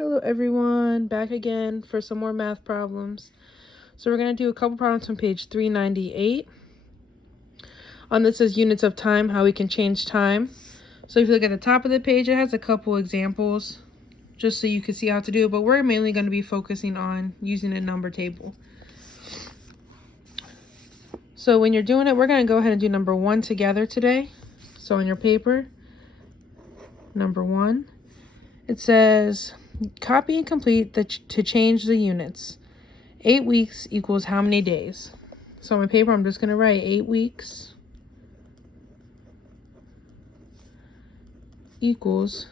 Hello everyone, back again for some more math problems. So we're going to do a couple problems on page 398. On this is units of time, how we can change time. So if you look at the top of the page, it has a couple examples just so you can see how to do it, but we're mainly going to be focusing on using a number table. So when you're doing it, we're going to go ahead and do number 1 together today. So on your paper, number 1, it says copy and complete to change the units. 8 weeks equals how many days? So on my paper, I'm just going to write 8 weeks equals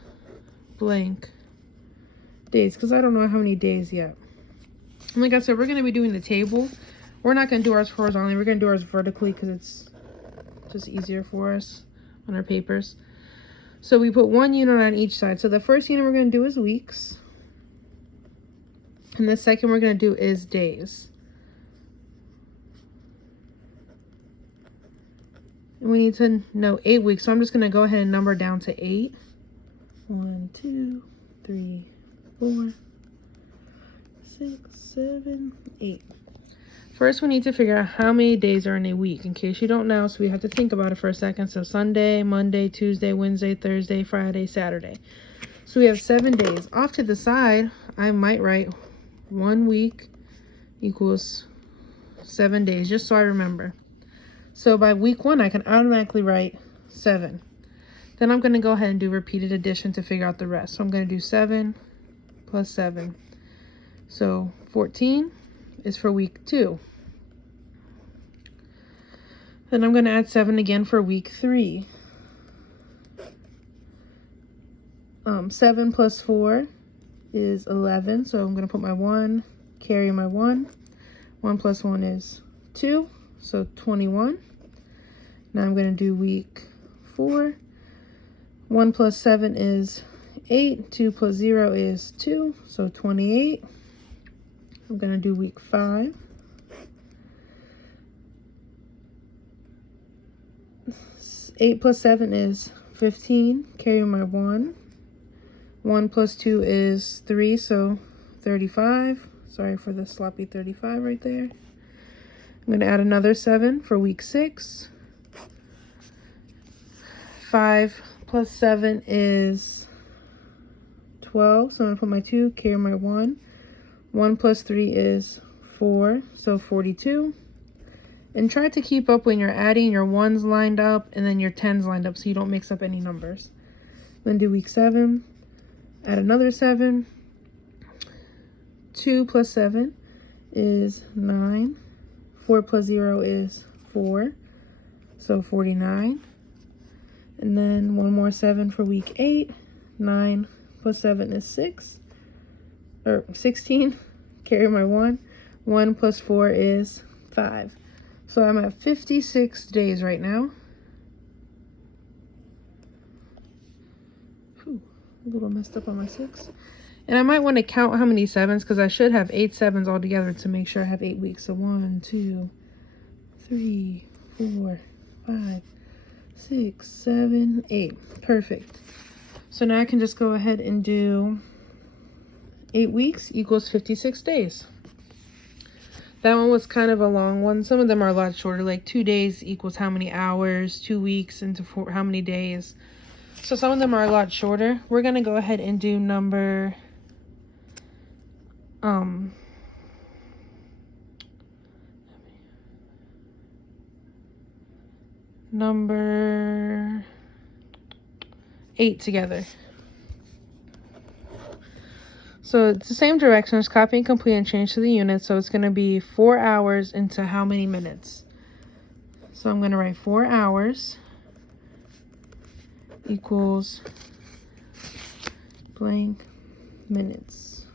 blank days, because I don't know how many days yet. And like I said, we're going to be doing the table. We're not going to do ours horizontally. We're going to do ours vertically because it's just easier for us on our papers. So we put 1 unit on each side. So the first unit we're going to do is weeks. And the second we're going to do is days. And we need to know 8 weeks. So I'm just going to go ahead and number down to 8. 1, 2, 3, 4, 6, 7, 8. First, we need to figure out how many days are in a week, in case you don't know. So we have to think about it for a second. So Sunday, Monday, Tuesday, Wednesday, Thursday, Friday, Saturday. So we have 7 days. Off to the side, I might write 1 week equals 7 days, just so I remember. So by week 1, I can automatically write 7. Then I'm going to go ahead and do repeated addition to figure out the rest. So I'm going to do 7 plus 7. So 14 is for week 2. Then I'm going to add 7 again for week 3. 7 plus 4 is 11. So I'm going to put my 1, carry my 1. 1 plus 1 is 2. So 21. Now I'm going to do week 4. 1 plus 7 is 8. 2 plus 0 is 2. So 28. I'm going to do week 5. 8 plus 7 is 15. Carry my 1. 1 plus 2 is 3, so 35. Sorry for the sloppy 35 right there. I'm going to add another 7 for week 6. 5 plus 7 is 12, so I'm going to put my 2, carry my 1. 1 plus 3 is 4, so 42. And try to keep up when you're adding your 1s lined up and then your 10s lined up so you don't mix up any numbers. Then do week 7. Add another 7. 2 plus 7 is 9. 4 plus 0 is 4, so 49. And then one more 7 for week 8. 9 plus 7 is 16. Carry my 1. 1 plus 4 is 5. So I'm at 56 days right now. Whew, a little messed up on my 6. And I might want to count how many 7s, because I should have 8 7s altogether to make sure I have 8 weeks. So 1, 2, 3, 4, 5, 6, 7, 8. Perfect. So now I can just go ahead and do 8 weeks equals 56 days. That one was kind of a long one. Some of them are a lot shorter, like 2 days equals how many hours, 2 weeks into how many days. So some of them are a lot shorter. We're going to go ahead and do number 8 together. So it's the same direction, just copy and complete and change to the unit. So it's going to be 4 hours into how many minutes? So I'm going to write 4 hours equals blank minutes.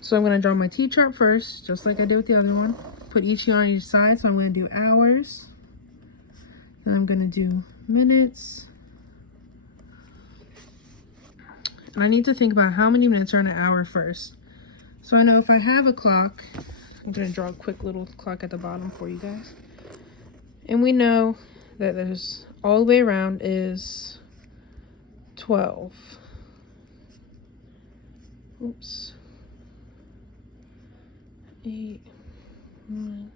So I'm going to draw my T-chart first, just like I did with the other one. Put each unit on each side. So I'm going to do hours. Then I'm going to do minutes. And I need to think about how many minutes are in an hour first. So I know if I have a clock, I'm going to draw a quick little clock at the bottom for you guys. And we know that there's all the way around is 12. Oops. 8, 1,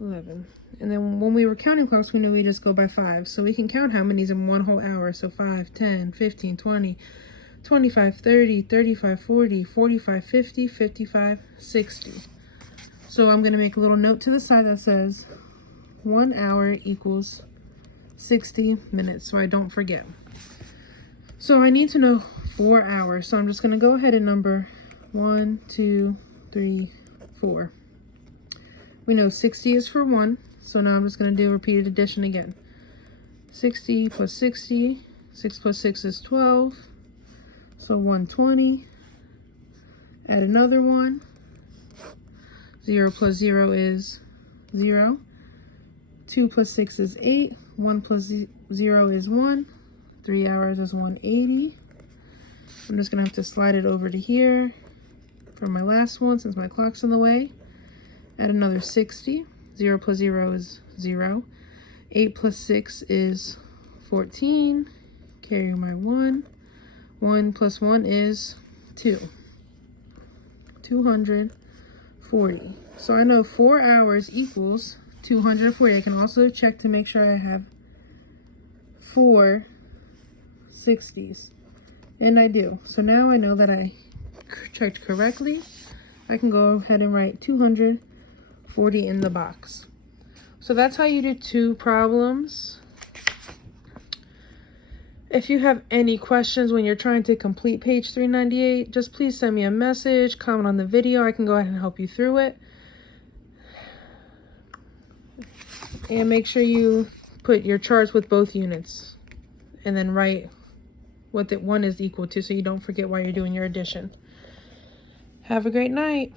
11. And then when we were counting clocks, we knew we just go by 5. So we can count how many's in 1 whole hour. So 5, 10, 15, 20, 25, 30, 35, 40, 45, 50, 55, 60. So I'm going to make a little note to the side that says 1 hour equals 60 minutes, so I don't forget. So I need to know 4 hours. So I'm just going to go ahead and number 1, 2, 3, 4. We know 60 is for 1, so now I'm just going to do repeated addition again. 60 plus 60, 6 plus 6 is 12, so 120. Add another 1. 0 plus 0 is 0. 2 plus 6 is 8. 1 plus 0 is 1. 3 hours is 180. I'm just going to have to slide it over to here for my last one since my clock's in the way. Add another 60. 0 plus 0 is 0. 8 plus 6 is 14. Carry my 1. 1 plus 1 is 2. 240. So I know 4 hours equals 240. I can also check to make sure I have 4 60s. And I do. So now I know that I checked correctly. I can go ahead and write 240 in the box. So that's how you do 2 problems. If you have any questions when you're trying to complete page 398, just please send me a message, comment on the video. I can go ahead and help you through it. And make sure you put your charts with both units and then write what that one is equal to so you don't forget while you're doing your addition. Have a great night.